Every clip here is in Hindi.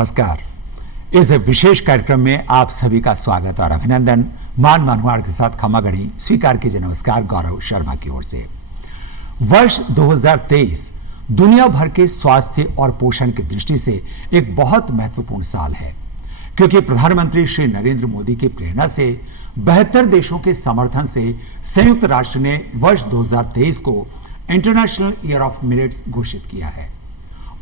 नमस्कार। इस विशेष कार्यक्रम में आप सभी का स्वागत और अभिनंदन। मान मनोहर के साथ खमागणी स्वीकार कीजिए। नमस्कार गौरव शर्मा की ओर से। वर्ष 2023 दुनिया भर के स्वास्थ्य और पोषण की दृष्टि से एक बहुत महत्वपूर्ण साल है, क्योंकि प्रधानमंत्री श्री नरेंद्र मोदी की प्रेरणा से 72 देशों के समर्थन से संयुक्त राष्ट्र ने वर्ष 2023 को इंटरनेशनल ईयर ऑफ मिलेट्स घोषित किया है।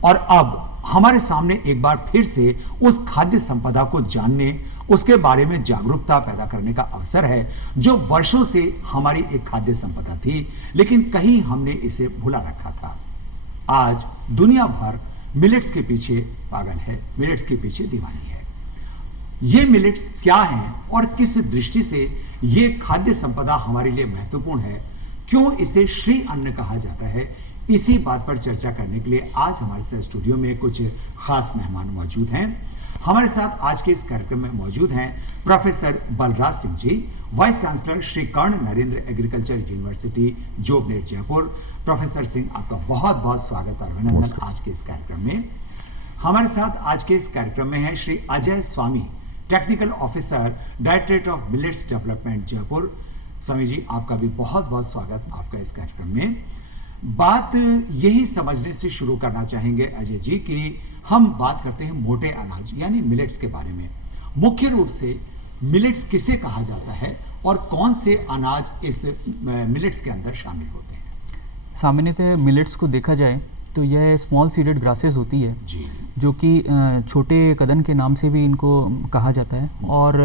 और अब हमारे सामने एक बार फिर से उस खाद्य संपदा को जानने, उसके बारे में जागरूकता पैदा करने का अवसर है, जो वर्षों से हमारी एक खाद्य संपदा थी, लेकिन कहीं हमने इसे भुला रखा था। आज दुनिया भर मिलेट्स के पीछे पागल है, मिलेट्स के पीछे दीवानी है। ये मिलेट्स क्या हैं और किस दृष्टि से ये खाद्य संपदा हमारे लिए महत्वपूर्ण है, क्यों इसे श्री अन्न कहा जाता है, इसी बात पर चर्चा करने के लिए आज हमारे साथ स्टूडियो में कुछ खास मेहमान मौजूद हैं। हमारे साथ आज के इस कार्यक्रम में मौजूद हैं professor Balraj Singh ji, vice chancellor Shri Karan Narendra agriculture university Jobner Jaipur. Professor Singh, आपका बहुत बहुत स्वागत और अभिनंदन आज के इस कार्यक्रम में। हमारे साथ आज के इस कार्यक्रम में है Shri Ajay Swami, technical officer, directorate of millets development Jaipur. Swami ji, आपका भी बहुत बहुत स्वागत आपका इस कार्यक्रम में। बात यही समझने से शुरू करना चाहेंगे अजय जी कि हम बात करते हैं मोटे अनाज यानी मिलेट्स के बारे में। मुख्य रूप से मिलेट्स किसे कहा जाता है और कौन से अनाज इस मिलेट्स के अंदर शामिल होते हैं? सामान्यतः मिलेट्स को देखा जाए तो यह स्मॉल सीडेड ग्रासेस होती है जी, जो कि छोटे कदन के नाम से भी इनको कहा जाता है। और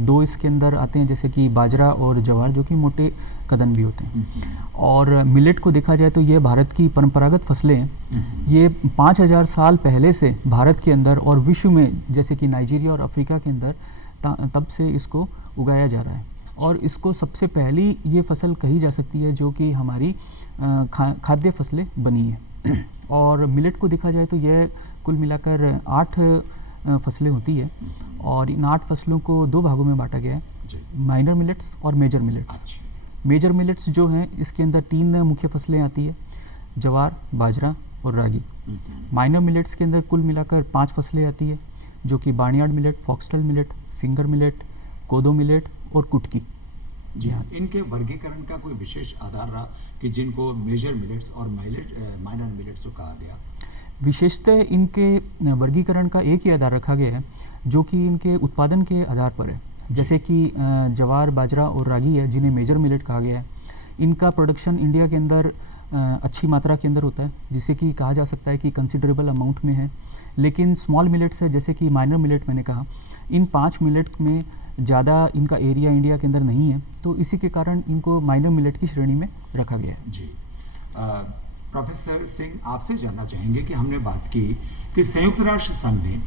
दो इसके अंदर आते हैं, जैसे कि बाजरा और ज्वार, जो कि मोटे कदन भी होते हैं। और मिलेट को देखा जाए तो ये भारत की परंपरागत फसलें हैं। ये 5000 साल पहले से भारत के अंदर और विश्व में, जैसे कि नाइजीरिया और अफ्रीका के अंदर, तब से इसको उगाया जा रहा है। और इसको सबसे पहली ये फसल कही जा सकती है जो कि हमारी खाद्य फसलें बनी है। और मिलेट को देखा जाए तो यह कुल मिलाकर 8 फसलें होती है, और इन 8 फसलों को 2 भागों में बांटा गया है, माइनर मिलेट्स और मेजर मिलेट्स। मेजर मिलेट्स जो हैं, इसके अंदर 3 मुख्य फसलें आती है, ज्वार, बाजरा और रागी। माइनर मिलेट्स के अंदर कुल मिलाकर 5 फसलें आती है, जो कि barnyard millet, foxtail millet, finger millet, कोदो मिलेट और कुटकी। जी हाँ, इनके वर्गीकरण का कोई विशेष आधार रहा कि जिनको मेजर मिलेट्स और माइनर मिलेट्स कहा गया? विशेषतः इनके वर्गीकरण का एक ही आधार रखा गया है, जो कि इनके उत्पादन के आधार पर है। जैसे कि ज्वार, बाजरा और रागी है, जिन्हें मेजर मिलेट कहा गया है। इनका प्रोडक्शन इंडिया के अंदर अच्छी मात्रा के अंदर होता है, जिसे कि कहा जा सकता है कि कंसिडरेबल अमाउंट में है। लेकिन स्मॉल मिलेट्स है, जैसे कि माइनर मिलेट मैंने कहा, इन 5 मिलेट में ज़्यादा इनका एरिया इंडिया के अंदर नहीं है, तो इसी के कारण इनको माइनर मिलेट की श्रेणी में रखा गया है। जी, प्रोफेसर सिंह, आपसे जानना चाहेंगे कि हमने बात की कि संयुक्त राष्ट्र संघ ने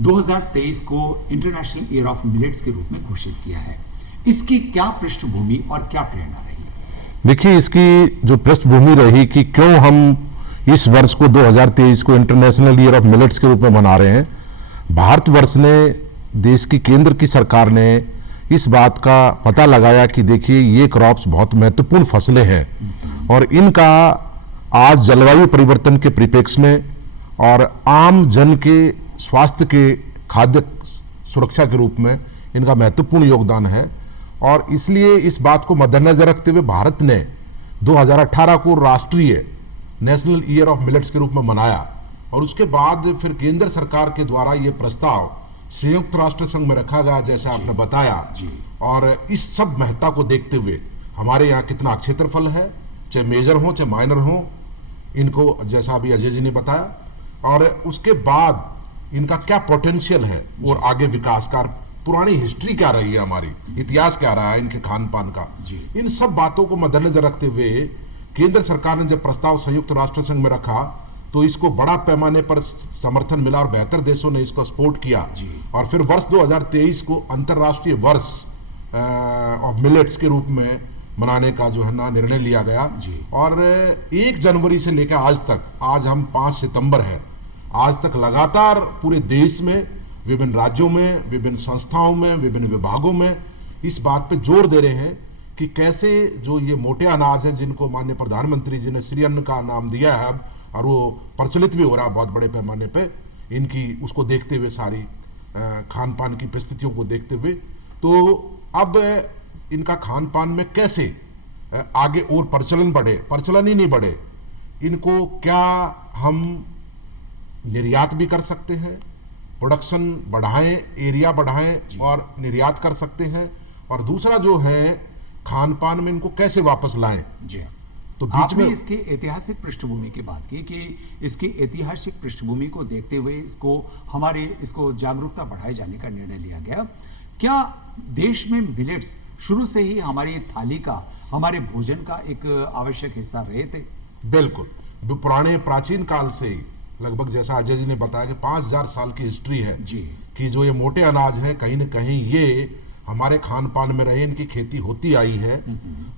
2023 को इंटरनेशनल ईयर ऑफ मिलेट्स के रूप में घोषित किया है। इसकी क्या पृष्ठभूमि और क्या प्रेरणा रही? देखिए, इसकी जो पृष्ठभूमि रही कि क्यों हम इस वर्ष को 2023 को इंटरनेशनल ईयर ऑफ मिलेट्स के रूप में मना रहे हैं। भारतवर्ष ने, देश की केंद्र की सरकार ने इस बात का पता लगाया कि देखिए, ये क्रॉप्स बहुत महत्वपूर्ण फसलें हैं और इनका आज जलवायु परिवर्तन के परिप्रेक्ष्य में और आम जन के स्वास्थ्य के खाद्य सुरक्षा के रूप में इनका महत्वपूर्ण योगदान है। और इसलिए इस बात को मद्देनजर रखते हुए भारत ने 2018 को राष्ट्रीय नेशनल ईयर ऑफ मिलेट्स के रूप में मनाया। और उसके बाद फिर केंद्र सरकार के द्वारा ये प्रस्ताव संयुक्त राष्ट्र संघ में रखा गया, जैसा आपने बताया। और इस सब महत्ता को देखते हुए हमारे यहाँ कितना क्षेत्रफल है, चाहे मेजर हो चाहे माइनर हो, इनको जैसा अभी अजय जी ने बताया, और उसके बाद इनका क्या पोटेंशियल है और आगे विकास का, पुरानी हिस्ट्री क्या रही है, हमारी इतिहास क्या रहा है इनके खान पान का, इन सब बातों को मद्देनजर रखते हुए केंद्र सरकार ने जब प्रस्ताव संयुक्त राष्ट्र संघ में रखा तो इसको बड़ा पैमाने पर समर्थन मिला और 72 देशों ने इसको सपोर्ट किया। और फिर वर्ष 2023 को अंतर्राष्ट्रीय वर्ष ऑफ मिलेट्स के रूप में मनाने का जो है ना निर्णय लिया गया। और 1 जनवरी से लेकर आज तक, आज हम 5 सितंबर है, आज तक लगातार पूरे देश में, विभिन्न राज्यों में, विभिन्न संस्थाओं में, विभिन्न विभागों में इस बात पे जोर दे रहे हैं कि कैसे जो ये मोटे अनाज हैं, जिनको माननीय प्रधानमंत्री जी ने श्री अन्न का नाम दिया है अब, और वो प्रचलित भी हो रहा है बहुत बड़े पैमाने पे, इनकी उसको देखते हुए, सारी खान पान की परिस्थितियों को देखते हुए, तो अब इनका खान पान में कैसे आगे और प्रचलन बढ़े, प्रचलन ही नहीं बढ़े, इनको क्या हम निर्यात भी कर सकते हैं, प्रोडक्शन बढ़ाएं, एरिया बढ़ाएं और निर्यात कर सकते हैं, और दूसरा जो है खान पान में इनको कैसे वापस लाएं। जी हाँ। तो बीच आपने में इसकी ऐतिहासिक पृष्ठभूमि की बात की कि इसकी ऐतिहासिक पृष्ठभूमि को देखते हुए इसको जागरूकता बढ़ाए जाने का निर्णय लिया गया। क्या देश में मिलेट्स शुरू से ही हमारी थाली का, हमारे भोजन का एक आवश्यक हिस्सा रहे थे? बिल्कुल, पुराने प्राचीन काल से ही, लगभग जैसा अजय जी ने बताया कि 5000 साल की हिस्ट्री है जी। कि जो ये मोटे अनाज हैं कहीं न कहीं ये हमारे खान पान में रहे, इनकी खेती होती आई है।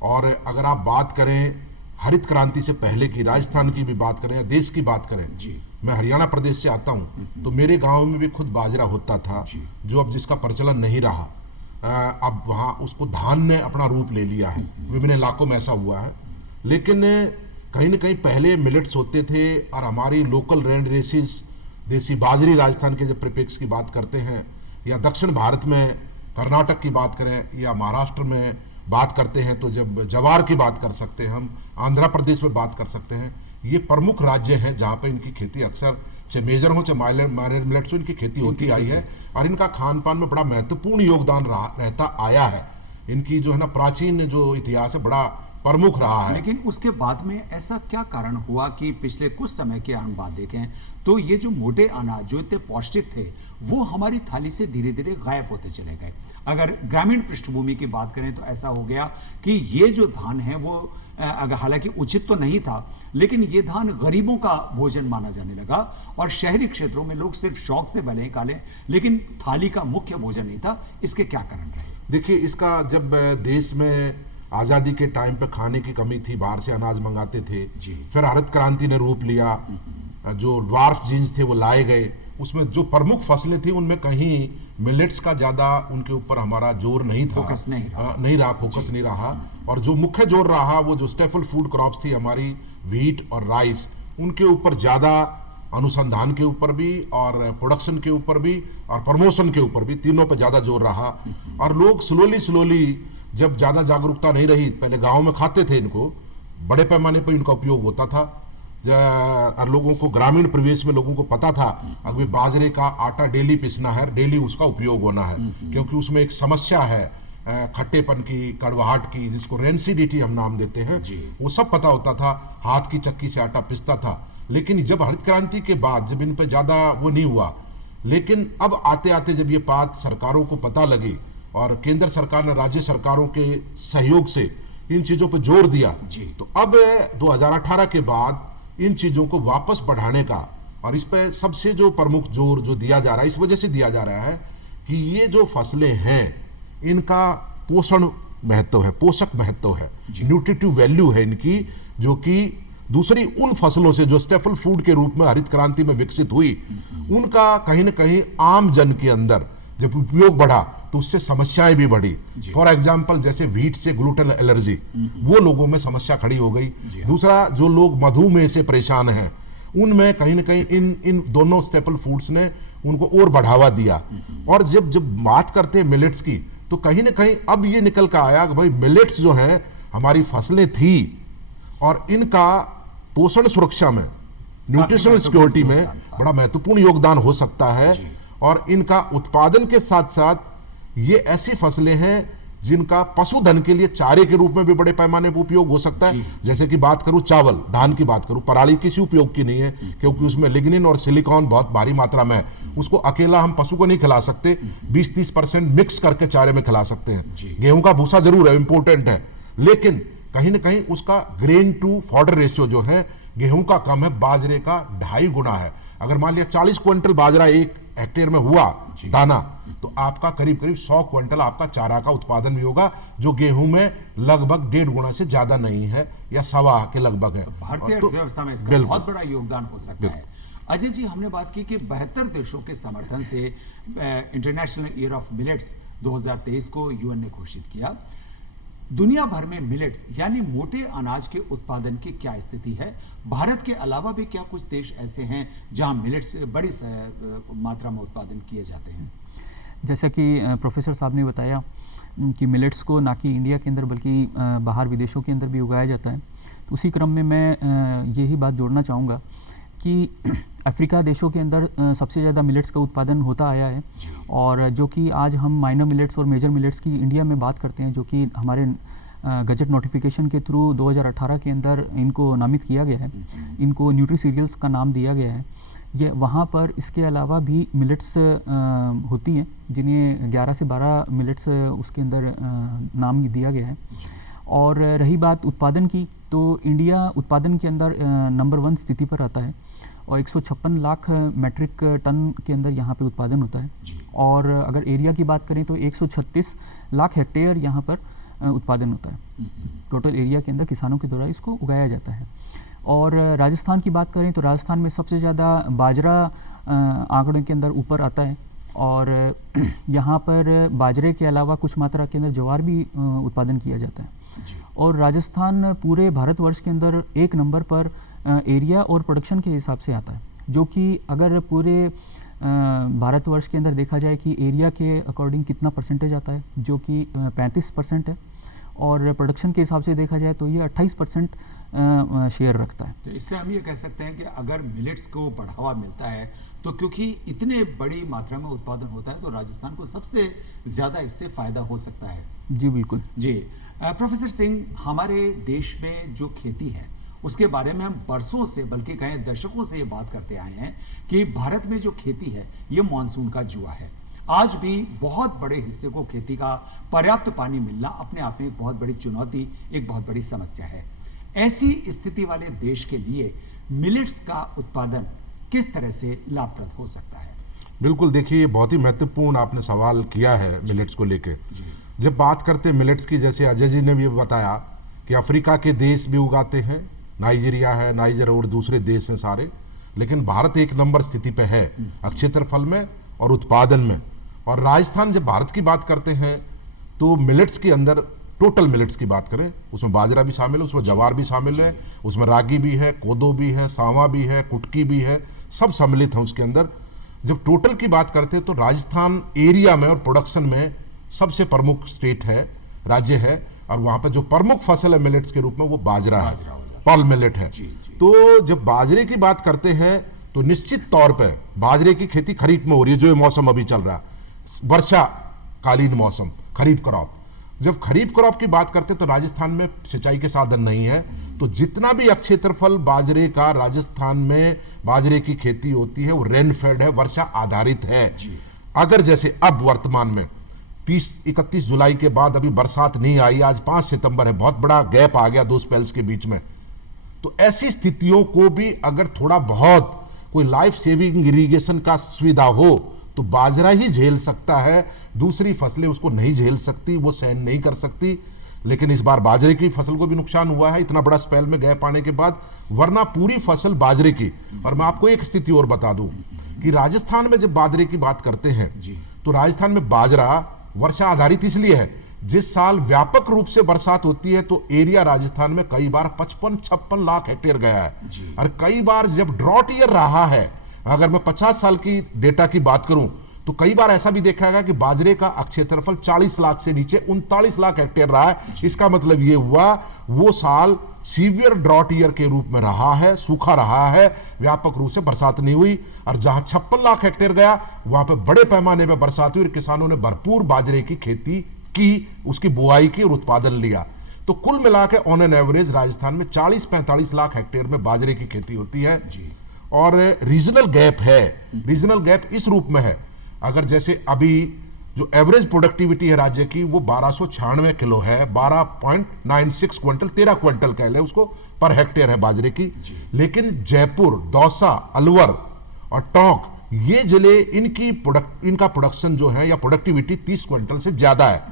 और अगर आप बात करें हरित क्रांति से पहले की, राजस्थान की भी बात करें या देश की बात करें जी। मैं हरियाणा प्रदेश से आता हूँ, तो मेरे गांव में भी खुद बाजरा होता था, जो अब जिसका प्रचलन नहीं रहा। अब वहाँ उसको धान ने अपना रूप ले लिया है, विभिन्न इलाकों में ऐसा हुआ है। लेकिन कहीं न कहीं पहले मिलेट्स होते थे, और हमारी लोकल रेंड रेसिस देसी बाजरी, राजस्थान के जब प्रिपेक्स की बात करते हैं, या दक्षिण भारत में कर्नाटक की बात करें या महाराष्ट्र में बात करते हैं, तो जब जवार की बात कर सकते हैं हम, आंध्र प्रदेश में बात कर सकते हैं, ये प्रमुख राज्य हैं जहाँ पे इनकी खेती अक्सर, चाहे मेजर हो चाहे माइनर मिलेट्स हो, इनकी खेती होती आई है। और इनका खान पान में बड़ा महत्वपूर्ण योगदान रहता आया है। इनकी जो है ना प्राचीन जो इतिहास है बड़ा प्रमुख रहा है। लेकिन उसके बाद में ऐसा क्या कारण हुआ कि पिछले कुछ समय के हम बात देखें तो ये जो मोटे अनाज जो इतने पौष्टिक थे वो हमारी थाली से धीरे धीरे गायब होते चले गए? अगर ग्रामीण पृष्ठभूमि की बात करें तो ऐसा हो गया कि ये जो धान है वो हालांकि उचित तो नहीं था, लेकिन ये धान गरीबों का भोजन माना जाने लगा, और शहरी क्षेत्रों में लोग सिर्फ शौक से भले ही खा लें, लेकिन थाली का मुख्य भोजन नहीं था। इसके क्या कारण रहे? देखिए, इसका जब देश में आज़ादी के टाइम पे खाने की कमी थी, बाहर से अनाज मंगाते थे, फिर हरित क्रांति ने रूप लिया, जो ड्वार्फ जीन्स थे वो लाए गए, उसमें जो प्रमुख फसलें थी उनमें कहीं मिलेट्स का ज़्यादा उनके ऊपर हमारा जोर नहीं था, फोकस नहीं रहा। और जो मुख्य जोर रहा वो जो स्टेपल फूड क्रॉप्स थी हमारी, व्हीट और राइस, उनके ऊपर ज़्यादा, अनुसंधान के ऊपर भी और प्रोडक्शन के ऊपर भी और प्रमोशन के ऊपर भी, तीनों पर ज़्यादा जोर रहा। और लोग स्लोली जब ज़्यादा जागरूकता नहीं रही, पहले गाँव में खाते थे इनको, बड़े पैमाने पर इनका उपयोग होता था, और लोगों को ग्रामीण परिवेश में लोगों को पता था अभी बाजरे का आटा डेली पिसना है, डेली उसका उपयोग होना है, क्योंकि उसमें एक समस्या है खट्टेपन की, कड़वाहट की, जिसको रेंसिडिटी हम नाम देते हैं, वो सब पता होता था। हाथ की चक्की से आटा पिसता था। लेकिन जब हरित क्रांति के बाद जब इन पर ज़्यादा वो नहीं हुआ, लेकिन अब आते आते जब ये बात सरकारों को पता लगी और केंद्र सरकार ने राज्य सरकारों के सहयोग से इन चीज़ों पर जोर दिया, तो अब 2018 के बाद इन चीज़ों को वापस बढ़ाने का, और इस पर सबसे जो प्रमुख जोर जो दिया जा रहा है, इस वजह से दिया जा रहा है कि ये जो फसलें हैं इनका पोषण महत्व है, पोषक महत्व है, न्यूट्रिटिव वैल्यू है इनकी, जो कि दूसरी उन फसलों से जो स्टेपल फूड के रूप में हरित क्रांति में विकसित हुई, उनका कहीं ना कहीं आम जन के अंदर जब उपयोग बढ़ा तो उससे समस्याएं भी बढ़ी। फॉर एग्जाम्पल जैसे व्हीट से ग्लूटेन एलर्जी, वो लोगों में समस्या खड़ी हो गई। दूसरा, जो लोग मधुमेह से परेशान हैं उनमें कहीं ना कहीं इन दोनों स्टेपल फूड्स ने उनको और बढ़ावा दिया। और जब बात करते हैं मिलेट्स की, तो कहीं ना कहीं अब ये निकल कर आया कि भाई मिलेट्स जो हैं हमारी फसलें थी, और इनका पोषण सुरक्षा में, न्यूट्रिशनल सिक्योरिटी में बड़ा महत्वपूर्ण योगदान हो सकता है। और इनका उत्पादन के साथ साथ ये ऐसी फसलें हैं जिनका पशुधन के लिए चारे के रूप में भी बड़े पैमाने पर उपयोग हो सकता है। जैसे कि बात करूं चावल, धान की बात करूं, पराली किसी उपयोग की नहीं है, क्योंकि उसमें लिग्निन और सिलिकॉन बहुत भारी मात्रा में है। उसको अकेला हम पशु को नहीं खिला सकते, 20-30% मिक्स करके चारे में खिला सकते हैं। गेहूं का भूसा जरूर है, इंपॉर्टेंट है, लेकिन कहीं ना कहीं उसका ग्रेन टू फॉडर रेशियो जो है गेहूं का कम है, बाजरे का 2.5 गुना है। अगर मान लिया 40 क्विंटल बाजरा एक हेक्टेयर में हुआ दाना, तो आपका करीब 100 क्विंटल आपका चारा का उत्पादन भी होगा, जो गेहूं में लगभग 1.5 गुना से ज्यादा नहीं है, या 1.25 के लगभग है। तो भारतीय अर्थव्यवस्था में इसका बहुत बड़ा योगदान हो सकता है। अजय जी, हमने बात की कि 72 देशों के समर्थन से इंटरनेशनल ईयर ऑफ मिलेट्स 2023 को यूएन ने घोषित किया। दुनिया भर में मिलेट्स यानी मोटे अनाज के उत्पादन की क्या स्थिति है? भारत के अलावा भी क्या कुछ देश ऐसे हैं जहां मिलेट्स बड़ी मात्रा में उत्पादन किए जाते हैं? जैसा कि प्रोफेसर साहब ने बताया कि मिलेट्स को ना कि इंडिया के अंदर बल्कि बाहर विदेशों के अंदर भी उगाया जाता है, तो उसी क्रम में मैं यही बात जोड़ना चाहूँगा कि अफ्रीका देशों के अंदर सबसे ज़्यादा मिलेट्स का उत्पादन होता आया है, और जो कि आज हम माइनर मिलेट्स और मेजर मिलेट्स की इंडिया में बात करते हैं, जो कि हमारे गजट नोटिफिकेशन के थ्रू 2018 के अंदर इनको नामित किया गया है, इनको न्यूट्री सीरियल्स का नाम दिया गया है। ये वहाँ पर इसके अलावा भी मिलेट्स होती हैं जिन्हें 11 से 12 मिलेट्स उसके अंदर नाम दिया गया है। और रही बात उत्पादन की, तो इंडिया उत्पादन के अंदर नंबर 1 स्थिति पर आता है, और 156 लाख मैट्रिक टन के अंदर यहाँ पे उत्पादन होता है। और अगर एरिया की बात करें तो 136 लाख हेक्टेयर यहाँ पर उत्पादन होता है। टोटल एरिया के अंदर किसानों के द्वारा इसको उगाया जाता है। और राजस्थान की बात करें तो राजस्थान में सबसे ज़्यादा बाजरा आंकड़ों के अंदर ऊपर आता है, और यहाँ पर बाजरे के अलावा कुछ मात्रा के अंदर ज्वार भी उत्पादन किया जाता है। और राजस्थान पूरे भारतवर्ष के अंदर 1 नंबर पर एरिया और प्रोडक्शन के हिसाब से आता है, जो कि अगर पूरे भारतवर्ष के अंदर देखा जाए कि एरिया के अकॉर्डिंग कितना परसेंटेज आता है, जो कि 35% है, और प्रोडक्शन के हिसाब से देखा जाए तो ये 28% शेयर रखता है। तो इससे हम ये कह सकते हैं कि अगर मिलेट्स को बढ़ावा मिलता है तो क्योंकि इतने बड़ी मात्रा में उत्पादन होता है तो राजस्थान को सबसे ज़्यादा इससे फ़ायदा हो सकता है। जी बिल्कुल जी। प्रोफेसर सिंह, हमारे देश में जो खेती है उसके बारे में हम बरसों से, बल्कि कहें दशकों से ये बात करते आए हैं कि भारत में जो खेती है ये मानसून का जुआ है। आज भी बहुत बड़े हिस्से को खेती का पर्याप्त पानी मिलना अपने आप में एक बहुत बड़ी चुनौती, एक बहुत बड़ी समस्या है। ऐसी स्थिति वाले देश के लिए मिलेट्स का उत्पादन किस तरह से लाभप्रद हो सकता है? बिल्कुल, देखिए ये बहुत ही महत्वपूर्ण आपने सवाल किया है मिलेट्स को लेके। जब बात करते हैं मिलेट्स की, जैसे अजय जी ने भी बताया कि अफ्रीका के देश भी उगाते हैं, नाइजीरिया है, नाइजर और दूसरे देश हैं सारे, लेकिन भारत 1 नंबर स्थिति पे है क्षेत्रफल में और उत्पादन में। और राजस्थान, जब भारत की बात करते हैं तो मिलेट्स के अंदर टोटल मिलेट्स की बात करें, उसमें बाजरा भी शामिल है, उसमें ज्वार भी शामिल है, उसमें रागी भी है, कोदो भी है, सांवा भी है, कुटकी भी है, सब सम्मिलित हैं उसके अंदर। जब टोटल की बात करते हैं तो राजस्थान एरिया में और प्रोडक्शन में सबसे प्रमुख स्टेट है, राज्य है, और वहाँ पर जो प्रमुख फसल है मिलेट्स के रूप में वो बाजरा है, पर्ल मिलेट है। तो जब बाजरे की बात करते हैं तो निश्चित तौर पर बाजरे की खेती खरीफ में हो रही है, जो ये मौसम अभी चल रहा है, वर्षा कालीन मौसम, खरीफ क्रॉप। जब खरीफ क्रॉप की बात करते हैं तो राजस्थान में सिंचाई के साधन नहीं है, तो जितना भी क्षेत्रफल बाजरे का राजस्थान में बाजरे की खेती होती है वो रेनफेड है, वर्षा आधारित है। अगर जैसे अब वर्तमान में 30-31 जुलाई के बाद अभी बरसात नहीं आई, आज 5 सितंबर है, बहुत बड़ा गैप आ गया 2 स्पेल्स के बीच में, तो ऐसी स्थितियों को भी अगर थोड़ा बहुत कोई लाइफ सेविंग इरिगेशन का सुविधा हो तो बाजरा ही झेल सकता है, दूसरी फसलें उसको नहीं झेल सकती, वो सहन नहीं कर सकती। लेकिन इस बार बाजरे की फसल को भी नुकसान हुआ है इतना बड़ा स्पेल में गैप आने के बाद, वरना पूरी फसल बाजरे की। और मैं आपको एक स्थिति और बता दूं कि राजस्थान में जब बाजरे की बात करते हैं तो राजस्थान में बाजरा वर्षा आधारित इसलिए है, जिस साल व्यापक रूप से बरसात होती है तो एरिया राजस्थान में कई बार 55-56 लाख हेक्टेयर गया है, और कई बार जब ड्रॉट ईयर रहा है, अगर मैं 50 साल की डेटा की बात करूं तो कई बार ऐसा भी देखा गया कि बाजरे का क्षेत्रफल 40 लाख से नीचे 39 लाख हेक्टेयर रहा है। इसका मतलब ये हुआ वो साल सीवियर ड्रॉट ईयर के रूप में रहा है, सूखा रहा है, व्यापक रूप से बरसात नहीं हुई, और जहां 56 लाख हेक्टेयर गया वहां पे बड़े पैमाने पर बरसात हुई और किसानों ने भरपूर बाजरे की खेती की, उसकी बुआई की और उत्पादन लिया। तो कुल मिला के ऑन एन एवरेज राजस्थान में 40-45 लाख हेक्टेयर में बाजरे की खेती होती है। और रीजनल गैप है, रीजनल गैप इस रूप में है, अगर जैसे अभी जो एवरेज प्रोडक्टिविटी है राज्य की वो 1296 किलो है, 12.96 क्विंटल, 13 क्विंटल कह ले उसको पर हेक्टेयर है बाजरे की। लेकिन जयपुर, दौसा, अलवर और टोंक ये जिले इनका प्रोडक्शन जो है या प्रोडक्टिविटी 30 क्विंटल से ज्यादा है,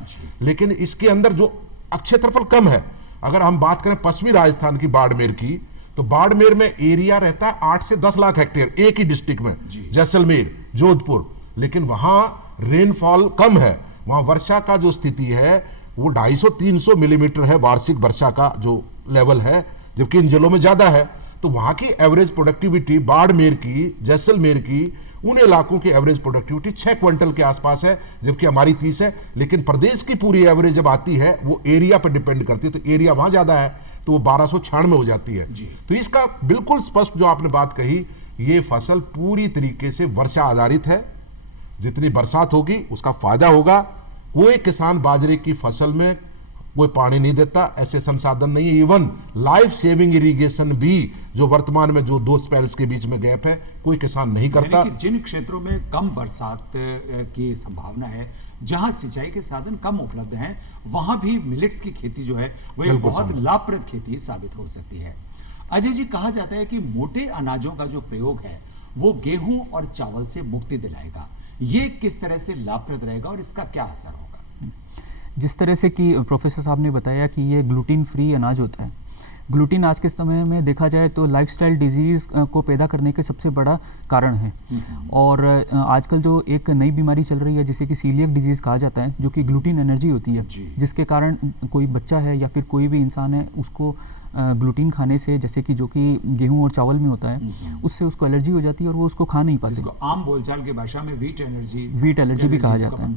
लेकिन इसके अंदर जो क्षेत्रफल कम है। अगर हम बात करें पश्चिमी राजस्थान की, बाड़मेर की, तो बाड़मेर में एरिया रहता है 8 से 10 लाख हेक्टेयर एक ही डिस्ट्रिक्ट में, जैसलमेर, जोधपुर, लेकिन वहां रेनफॉल कम है, वहां वर्षा का जो स्थिति है वो 250-300 मिलीमीटर है वार्षिक वर्षा का जो लेवल है, जबकि इन जिलों में ज्यादा है। तो वहां की एवरेज प्रोडक्टिविटी बाड़मेर की, जैसलमेर की, उन इलाकों की एवरेज प्रोडक्टिविटी 6 क्विंटल के आसपास है, जबकि हमारी 30 है। लेकिन प्रदेश की पूरी एवरेज जब आती है वो एरिया पर डिपेंड करती है, तो एरिया वहां ज्यादा है तो वो 1296 हो जाती है। तो इसका बिल्कुल स्पष्ट जो आपने बात कही, ये फसल पूरी तरीके से वर्षा आधारित है। जितनी बरसात होगी उसका फायदा होगा। कोई किसान बाजरे की फसल में कोई पानी नहीं देता, ऐसे संसाधन नहीं है। इवन लाइफ सेविंग इरिगेशन भी जो वर्तमान में जो 2 स्पेल्स के बीच में गैप है, कोई किसान नहीं करता। यानी कि जिन क्षेत्रों में कम बरसात की संभावना है, जहां सिंचाई के साधन कम उपलब्ध हैं, वहां भी मिलेट्स की खेती जो है वो एक बहुत लाभप्रद खेती साबित हो सकती है। अजय जी, कहा जाता है कि मोटे अनाजों का जो प्रयोग है वो गेहूं और चावल से मुक्ति दिलाएगा। ये किस तरह से लाभप्रद रहेगा और इसका क्या असर होगा? जिस तरह से कि प्रोफेसर साहब ने बताया कि ये ग्लूटीन फ्री अनाज होता है। ग्लूटीन आज के समय में देखा जाए तो लाइफस्टाइल डिजीज़ को पैदा करने के सबसे बड़ा कारण है। और आजकल जो एक नई बीमारी चल रही है जिसे कि सीलियक डिजीज़ कहा जाता है, जो कि ग्लूटीन एनर्जी होती है, जिसके कारण कोई बच्चा है या फिर कोई भी इंसान है, उसको ग्लूटीन खाने से, जैसे कि जो कि गेहूं और चावल में होता है, उससे उसको एलर्जी हो जाती है और वो उसको खा नहीं पाते। जिसको आम बोलचाल की भाषा में वीट एलर्जी भी कहा जाता है।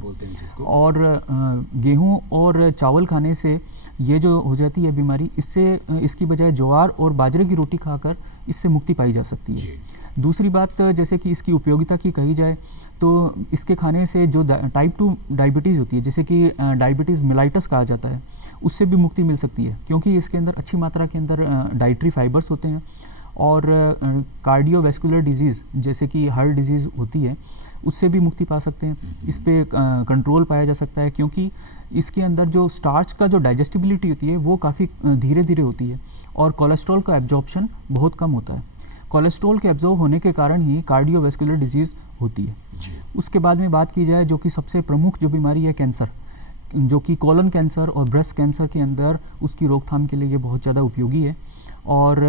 और गेहूं और चावल खाने से ये जो हो जाती है बीमारी, इससे इसकी बजाय ज्वार और बाजरे की रोटी खाकर इससे मुक्ति पाई जा सकती है। दूसरी बात, जैसे कि इसकी उपयोगिता की कही जाए तो इसके खाने से जो टाइप 2 डायबिटीज़ होती है, जैसे कि डायबिटीज़ मेलाइटस कहा जाता है, उससे भी मुक्ति मिल सकती है, क्योंकि इसके अंदर अच्छी मात्रा के अंदर डाइटरी फाइबर्स होते हैं। और कार्डियोवैस्कुलर डिजीज़ जैसे कि हार्ट डिजीज़ होती है, उससे भी मुक्ति पा सकते हैं। इस पे कंट्रोल पाया जा सकता है, क्योंकि इसके अंदर जो स्टार्च का जो डाइजेस्टिबिलिटी होती है वो काफ़ी धीरे धीरे होती है और कोलेस्ट्रॉल का एब्जॉर्प्शन बहुत कम होता है। कोलेस्ट्रॉल के एब्जॉर्ब होने के कारण ही कार्डियोवैस्कुलर डिजीज़ होती है। उसके बाद में बात की जाए जो कि सबसे प्रमुख जो बीमारी है कैंसर, जो कि कोलन कैंसर और ब्रेस्ट कैंसर के अंदर उसकी रोकथाम के लिए ये बहुत ज़्यादा उपयोगी है। और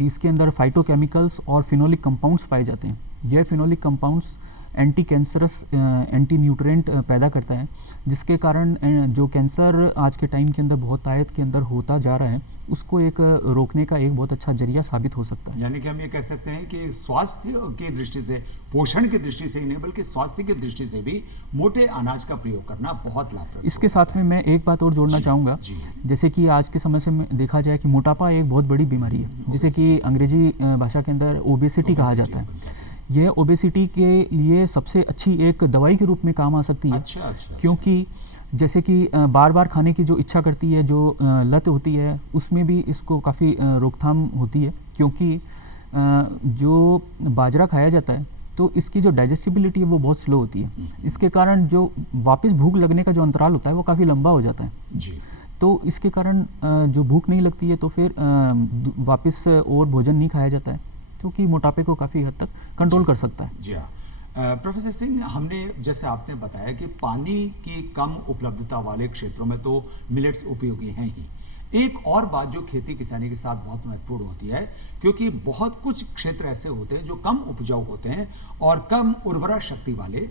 इसके अंदर फाइटोकेमिकल्स और फिनोलिक कंपाउंड्स पाए जाते हैं। यह phenolic compounds anti cancerous anti nutrient पैदा करता है, जिसके कारण जो कैंसर आज के टाइम के अंदर बहुत तायत के अंदर होता जा रहा है, उसको एक रोकने का एक बहुत अच्छा जरिया साबित हो सकता है। यानी कि हम ये कह सकते हैं कि स्वास्थ्य की दृष्टि से, पोषण की दृष्टि से ही नहीं बल्कि स्वास्थ्य की दृष्टि से भी मोटे अनाज का प्रयोग करना बहुत लाभप्रद। इसके साथ में मैं एक बात और जोड़ना चाहूँगा, जैसे कि आज के समय से देखा जाए कि मोटापा एक बहुत बड़ी बीमारी है, जिसे कि अंग्रेजी भाषा के अंदर ओबेसिटी कहा जाता है। यह ओबेसिटी के लिए सबसे अच्छी एक दवाई के रूप में काम आ सकती है। क्योंकि जैसे कि बार बार खाने की जो इच्छा करती है, जो लत होती है, उसमें भी इसको काफ़ी रोकथाम होती है। क्योंकि जो बाजरा खाया जाता है तो इसकी जो डाइजेस्टिबिलिटी है वो बहुत स्लो होती है। इसके कारण जो वापस भूख लगने का जो अंतराल होता है वो काफ़ी लंबा हो जाता है। तो इसके कारण जो भूख नहीं लगती है तो फिर वापस और भोजन नहीं खाया जाता है, क्योंकि मोटापे को काफ़ी हद तक कंट्रोल कर सकता है। जी हाँ। प्रोफेसर सिंह, हमने जैसे आपने बताया कि पानी की कम उपलब्धता वाले क्षेत्रों में तो मिलेट्स उपयोगी हैं ही। एक और बात जो खेती किसानी के साथ बहुत महत्वपूर्ण होती है, क्योंकि बहुत कुछ क्षेत्र ऐसे होते हैं जो कम उपजाऊ होते हैं और कम उर्वरा शक्ति वाले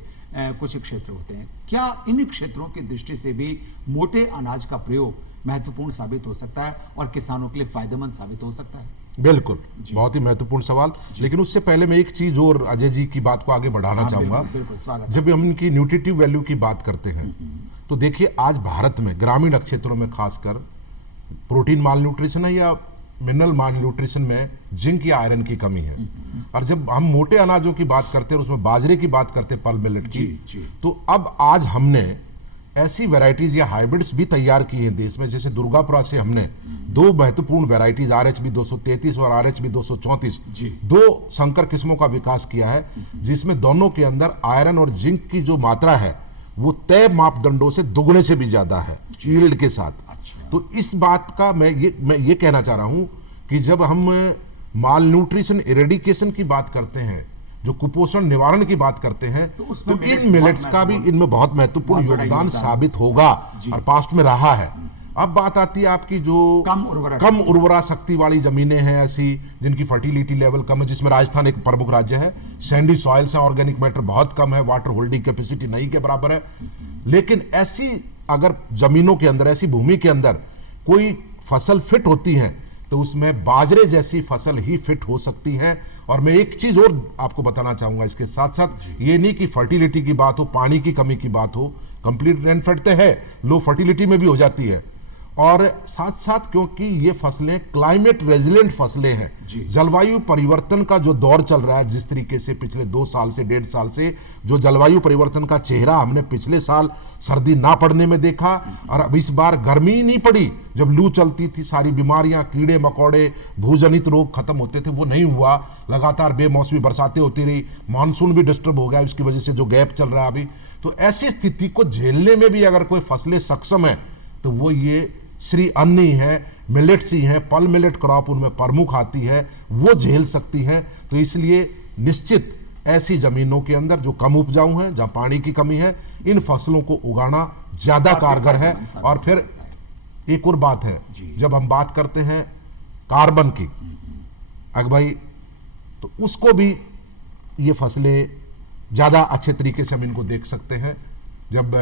कुछ क्षेत्र होते हैं। क्या इन क्षेत्रों की दृष्टि से भी मोटे अनाज का प्रयोग महत्वपूर्ण साबित हो सकता है और किसानों के लिए फायदेमंद साबित हो सकता है? बिल्कुल, बहुत ही महत्वपूर्ण सवाल। लेकिन उससे पहले मैं एक चीज और अजय जी की बात को आगे बढ़ाना चाहूंगा। स्वागत। जब हम इनकी न्यूट्रिटिव वैल्यू की बात करते हैं तो देखिए, आज भारत में ग्रामीण क्षेत्रों में खासकर प्रोटीन माल न्यूट्रिशन है या मिनरल माल न्यूट्रिशन में जिंक या आयरन की कमी है। और जब हम मोटे अनाजों की बात करते हैं और उसमें बाजरे की बात करते हैं, पल्प मिलेट की, तो अब आज हमने ऐसी वैरायटीज या हाइब्रिड्स भी तैयार की हैं देश में। जैसे दुर्गापुरा से हमने 2 महत्वपूर्ण वैरायटीज RHB 233 और RHB 234 2 संकर किस्मों का विकास किया है, जिसमें दोनों के अंदर आयरन और जिंक की जो मात्रा है वो तय मापदंडों से दुगने से भी ज्यादा है यील्ड के साथ। तो इस बात का मैं ये कहना चाह रहा हूं कि जब हम माल न्यूट्रिशन इरेडिकेशन की बात करते हैं, जो कुपोषण निवारण की बात करते हैं, तो इन मिलेट्स का भी इनमें बहुत महत्वपूर्ण योगदान साबित होगा और पास्ट में रहा है। अब बात आती है आपकी जो कम उर्वरा शक्ति वाली जमीनें हैं, ऐसी जिनकी फर्टिलिटी लेवल कम है, जिसमें राजस्थान एक प्रमुख राज्य है। सैंडी सॉइल्स हैं, ऑर्गेनिक मैटर बहुत कम है, वाटर होल्डिंग कैपेसिटी नहीं के बराबर है। लेकिन ऐसी अगर जमीनों के अंदर, ऐसी भूमि के अंदर कोई फसल फिट होती है तो उसमें बाजरे जैसी फसल ही फिट हो सकती है। और मैं एक चीज और आपको बताना चाहूंगा इसके साथ साथ, ये नहीं कि फर्टिलिटी की बात हो, पानी की कमी की बात हो, कंप्लीट रेनफेड तो है, लो फर्टिलिटी में भी हो जाती है। और साथ साथ क्योंकि ये फसलें क्लाइमेट रेजिलेंट फसलें हैं, जलवायु परिवर्तन का जो दौर चल रहा है, जिस तरीके से पिछले 2 साल से 1.5 साल से जो जलवायु परिवर्तन का चेहरा हमने पिछले साल सर्दी ना पड़ने में देखा, और अब इस बार गर्मी ही नहीं पड़ी, जब लू चलती थी सारी बीमारियां, कीड़े मकोड़े, भूजनित रोग खत्म होते थे, वो नहीं हुआ। लगातार बेमौसमी बरसातें होती रही, मानसून भी डिस्टर्ब हो गया, इसकी वजह से जो गैप चल रहा है अभी। तो ऐसी स्थिति को झेलने में भी अगर कोई फसलें सक्षम है तो वो ये श्री अन्न ही है, मिलेट्स ही है, पल मिलेट क्रॉप उनमें प्रमुख आती है, वो झेल सकती हैं। तो इसलिए निश्चित ऐसी जमीनों के अंदर जो कम उपजाऊ हैं, जहां पानी की कमी है, इन फसलों को उगाना ज्यादा कारगर है। और फिर एक और बात है, जब हम बात करते हैं कार्बन की अगवाई, तो उसको भी ये फसलें ज्यादा अच्छे तरीके से हम इनको देख सकते हैं, जब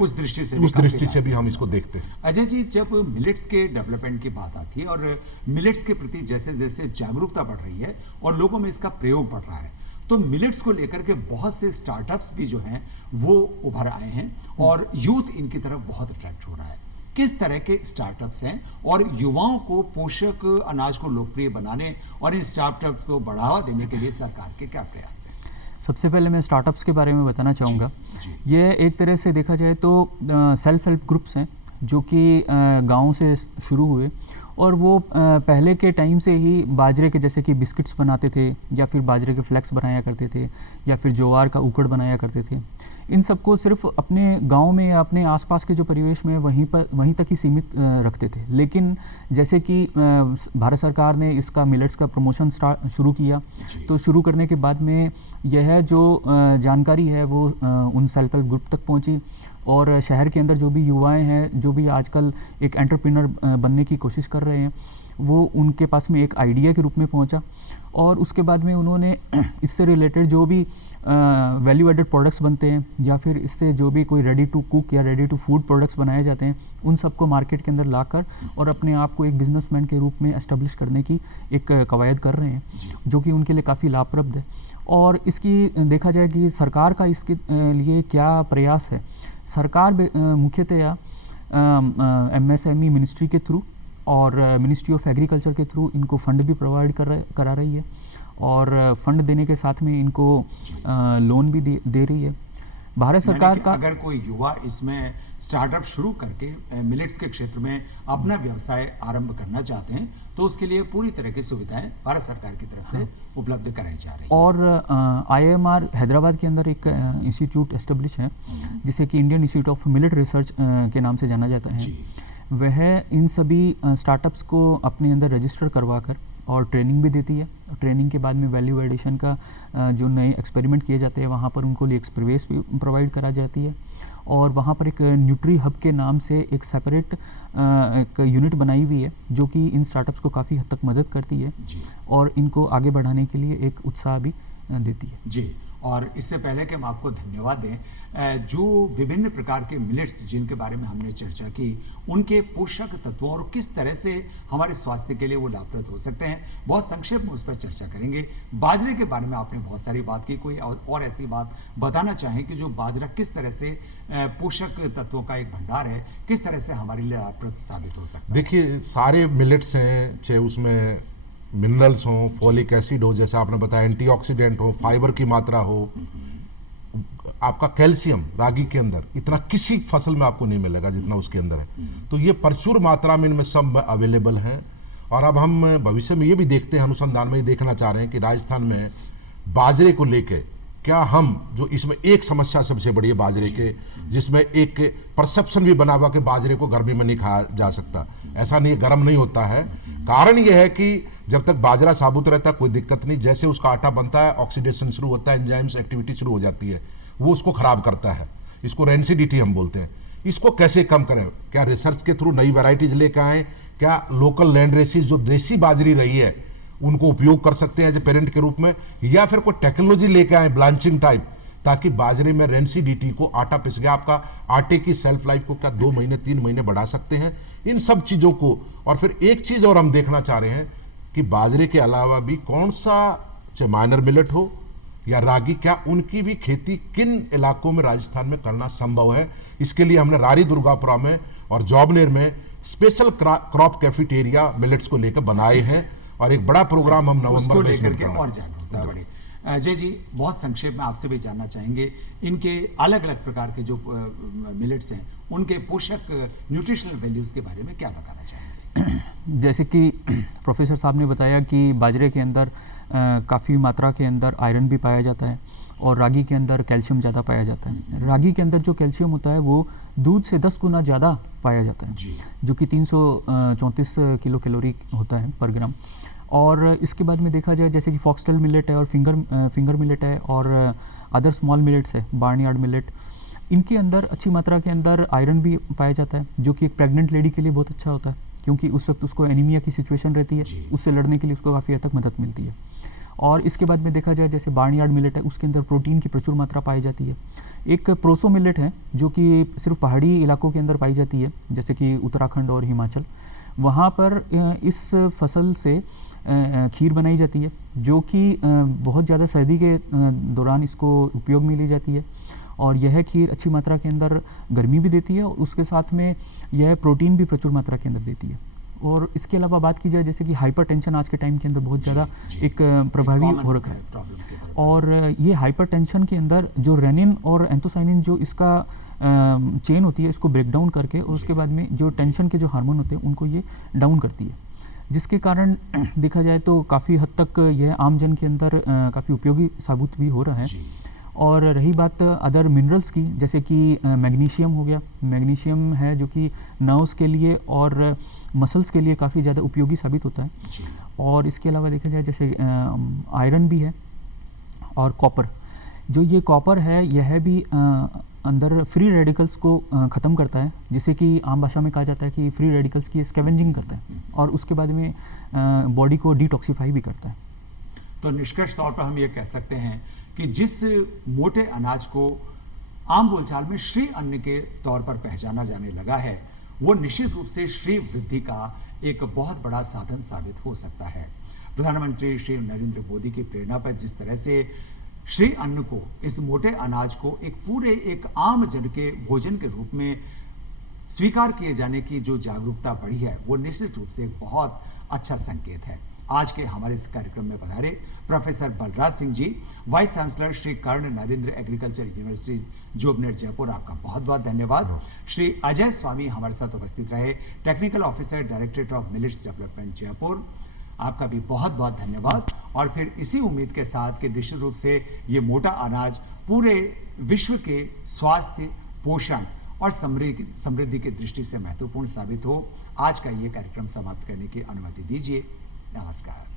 उस दृष्टि से भी हम इसको देखते हैं। अजय जी, जब मिलेट्स के डेवलपमेंट की बात आती है और मिलेट्स के प्रति जैसे जैसे जागरूकता बढ़ रही है और लोगों में इसका प्रयोग बढ़ रहा है, तो मिलेट्स को लेकर के बहुत से स्टार्टअप्स भी जो हैं वो उभर आए हैं और यूथ इनकी तरफ बहुत अट्रैक्ट हो रहा है। किस तरह के स्टार्टअप्स हैं और युवाओं को पोषक अनाज को लोकप्रिय बनाने और इन स्टार्टअप्स को बढ़ावा देने के लिए सरकार के क्या प्रयास हैं? सबसे पहले मैं स्टार्टअप्स के बारे में बताना चाहूँगा। ये एक तरह से देखा जाए तो सेल्फ हेल्प ग्रुप्स हैं जो कि गाँव से शुरू हुए और वो पहले के टाइम से ही बाजरे के जैसे कि बिस्किट्स बनाते थे या फिर बाजरे के फ्लेक्स बनाया करते थे या फिर ज्वार का उकड़ बनाया करते थे। इन सबको सिर्फ अपने गांव में या अपने आसपास के जो परिवेश में वहीं तक ही सीमित रखते थे। लेकिन जैसे कि भारत सरकार ने इसका मिलेट्स का प्रमोशन शुरू किया, तो शुरू करने के बाद में यह जो जानकारी है वो उन सेल्फ हेल्प ग्रुप तक पहुंची और शहर के अंदर जो भी युवाएं हैं, जो भी आजकल एक एंटरप्रेन्योर बनने की कोशिश कर रहे हैं, वो उनके पास में एक आइडिया के रूप में पहुंचा और उसके बाद में उन्होंने इससे रिलेटेड जो भी वैल्यू एडेड प्रोडक्ट्स बनते हैं या फिर इससे जो भी कोई रेडी टू कुक या रेडी टू फूड प्रोडक्ट्स बनाए जाते हैं, उन सबको मार्केट के अंदर लाकर और अपने आप को एक बिजनेसमैन के रूप में एस्टेब्लिश करने की एक कवायद कर रहे हैं, जो कि उनके लिए काफ़ी लाभप्रद है। और इसकी देखा जाए कि सरकार का इसके लिए क्या प्रयास है। सरकार मुख्यतया MSME मिनिस्ट्री के थ्रू और मिनिस्ट्री ऑफ एग्रीकल्चर के थ्रू इनको फंड भी प्रोवाइड करा रही है और फंड देने के साथ में इनको लोन भी दे रही है। भारत सरकार का अगर कोई युवा इसमें स्टार्टअप शुरू करके मिलेट्स के क्षेत्र में अपना व्यवसाय आरंभ करना चाहते हैं तो उसके लिए पूरी तरह की सुविधाएं भारत सरकार की तरफ से उपलब्ध कराई जा रही है। और IIMR हैदराबाद के अंदर एक इंस्टीट्यूट एस्टेब्लिश है जिसे कि Indian institute of millet research के नाम से जाना जाता है। वह इन सभी स्टार्टअप्स को अपने अंदर रजिस्टर करवाकर और ट्रेनिंग भी देती है। ट्रेनिंग के बाद में वैल्यू एडिशन का जो नए एक्सपेरिमेंट किए जाते हैं वहाँ पर उनको लिए एक्सप्रेस भी प्रोवाइड करा जाती है और वहाँ पर एक न्यूट्री हब के नाम से एक सेपरेट एक यूनिट बनाई हुई है जो कि इन स्टार्टअप्स को काफ़ी हद तक मदद करती है और इनको आगे बढ़ाने के लिए एक उत्साह भी देती है। जी, और इससे पहले कि हम आपको धन्यवाद दें, जो विभिन्न प्रकार के मिलेट्स जिनके बारे में हमने चर्चा की, उनके पोषक तत्वों और किस तरह से हमारे स्वास्थ्य के लिए वो लाभप्रद हो सकते हैं, बहुत संक्षेप में उस पर चर्चा करेंगे। बाजरे के बारे में आपने बहुत सारी बात की, कोई और ऐसी बात बताना चाहें कि जो बाजरा किस तरह से पोषक तत्वों का एक भंडार है, किस तरह से हमारे लिए लाभप्रद साबित हो सकता है? देखिए, सारे मिलेट्स हैं, चाहे उसमें मिनरल्स हो, फॉलिक एसिड हो, जैसे आपने बताया, एंटीऑक्सीडेंट हो, फाइबर की मात्रा हो, आपका कैल्शियम रागी के अंदर इतना किसी फसल में आपको नहीं मिलेगा जितना उसके अंदर है। तो ये प्रचुर मात्रा में इनमें सब अवेलेबल हैं। और अब हम भविष्य में ये भी देखते हैं, अनुसंधान में ये देखना चाह रहे हैं कि राजस्थान में बाजरे को लेके क्या हम, जो इसमें एक समस्या सबसे बड़ी है बाजरे के, जिसमें एक परसेप्शन भी बना हुआ कि बाजरे को गर्मी में नहीं खाया जा सकता। ऐसा नहीं, गर्म नहीं होता है। कारण यह है कि जब तक बाजरा साबुत रहता है कोई दिक्कत नहीं, जैसे उसका आटा बनता है ऑक्सीडेशन शुरू होता है, एंजाइम्स एक्टिविटी शुरू हो जाती है, वो उसको खराब करता है। इसको रेंसिडिटी हम बोलते हैं। इसको कैसे कम करें? क्या रिसर्च के थ्रू नई वैरायटीज लेकर आए? क्या लोकल लैंड रेसिस जो देसी बाजरी रही है उनको उपयोग कर सकते हैं एज ए पेरेंट के रूप में, या फिर कोई टेक्नोलॉजी लेके आए ब्लांचिंग टाइप ताकि बाजरे में रेंसिडिटी को, आटा पिस गया, आपका आटे की सेल्फ लाइफ को क्या 2 महीने 3 महीने बढ़ा सकते हैं, इन सब चीज़ों को। और फिर एक चीज़ और हम देखना चाह रहे हैं कि बाजरे के अलावा भी कौन सा, चाहे माइनर मिलेट हो या रागी, क्या उनकी भी खेती किन इलाकों में राजस्थान में करना संभव है। इसके लिए हमने रारी दुर्गापुरा में और जॉबनेर में स्पेशल क्रॉप कैफेटेरिया मिलेट्स को लेकर बनाए हैं और एक बड़ा प्रोग्राम हम नवंबर में लेकर के और जागरूकता बढ़े। अजय जी, बहुत संक्षेप में आपसे भी जानना चाहेंगे, इनके अलग अलग प्रकार के जो मिलेट्स हैं उनके पोषक न्यूट्रिशनल वैल्यूज के बारे में क्या बताना चाहेंगे? जैसे कि प्रोफेसर साहब ने बताया कि बाजरे के अंदर काफ़ी मात्रा के अंदर आयरन भी पाया जाता है और रागी के अंदर कैल्शियम ज़्यादा पाया जाता है। रागी के अंदर जो कैल्शियम होता है वो दूध से 10 गुना ज़्यादा पाया जाता है, जो कि 334 किलो कैलोरी होता है पर ग्राम। और इसके बाद में देखा जाए जैसे कि फॉक्सटेल मिलेट है और फिंगर मिलेट है और अदर स्मॉल मिलेट्स है, बार्नयार्ड मिलेट, इनके अंदर अच्छी मात्रा के अंदर आयरन भी पाया जाता है, जो कि एक प्रेग्नेंट लेडी के लिए बहुत अच्छा होता है, क्योंकि उस वक्त उसको एनीमिया की सिचुएशन रहती है, उससे लड़ने के लिए उसको काफ़ी हद तक मदद मिलती है। और इसके बाद में देखा जाए जैसे बार्नयार्ड मिलेट है, उसके अंदर प्रोटीन की प्रचुर मात्रा पाई जाती है। एक प्रोसो मिलेट है जो कि सिर्फ पहाड़ी इलाकों के अंदर पाई जाती है, जैसे कि उत्तराखंड और हिमाचल, वहाँ पर इस फसल से खीर बनाई जाती है, जो कि बहुत ज़्यादा सर्दी के दौरान इसको उपयोग में ली जाती है। और यह खीर अच्छी मात्रा के अंदर गर्मी भी देती है और उसके साथ में यह प्रोटीन भी प्रचुर मात्रा के अंदर देती है। और इसके अलावा बात की जाए जैसे कि हाइपरटेंशन आज के टाइम के अंदर बहुत ज़्यादा एक प्रभावी हो रखा है, और ये हाइपरटेंशन के अंदर जो रेनिन और एंथोसाइनिन जो इसका चेन होती है, इसको ब्रेक डाउन करके और उसके बाद में जो टेंशन के जो हार्मोन होते हैं उनको ये डाउन करती है, जिसके कारण देखा जाए तो काफ़ी हद तक यह आम जन के अंदर काफ़ी उपयोगी साबित भी हो रहा है। और रही बात अदर मिनरल्स की, जैसे कि मैग्नीशियम हो गया, मैग्नीशियम है जो कि नर्व्स के लिए और मसल्स के लिए काफ़ी ज़्यादा उपयोगी साबित होता है। और इसके अलावा देखा जाए जैसे आयरन भी है और कॉपर, जो ये कॉपर है यह भी अंदर फ्री रेडिकल्स को ख़त्म करता है, जिसे कि आम भाषा में कहा जाता है कि फ्री रेडिकल्स की स्कैवेंजिंग करता है और उसके बाद में बॉडी को डिटॉक्सिफाई भी करता है। तो निष्कर्ष तौर पर हम ये कह सकते हैं कि जिस मोटे अनाज को आम बोलचाल में श्री अन्न के तौर पर पहचाना जाने लगा है, वो निश्चित रूप से श्री वृद्धि का एक बहुत बड़ा साधन साबित हो सकता है। प्रधानमंत्री श्री नरेंद्र मोदी की प्रेरणा पर जिस तरह से श्री अन्न को, इस मोटे अनाज को एक आम जन के भोजन के रूप में स्वीकार किए जाने की जो जागरूकता बढ़ी है, वो निश्चित रूप से एक बहुत अच्छा संकेत है। आज के हमारे इस कार्यक्रम में पधारे professor Balraj Singh ji, vice chancellor Shri Karan Narendra agriculture university Jobner Jaipur, आपका बहुत बहुत धन्यवाद। श्री अजय स्वामी हमारे साथ उपस्थित रहे, technical officer directorate of millets development Jaipur, आपका भी बहुत बहुत धन्यवाद। और फिर इसी उम्मीद के साथ कि निश्चित रूप से ये मोटा अनाज पूरे विश्व के स्वास्थ्य, पोषण और समृद्धि की दृष्टि से महत्वपूर्ण साबित हो, आज का ये कार्यक्रम समाप्त करने की अनुमति दीजिए। नमस्कार।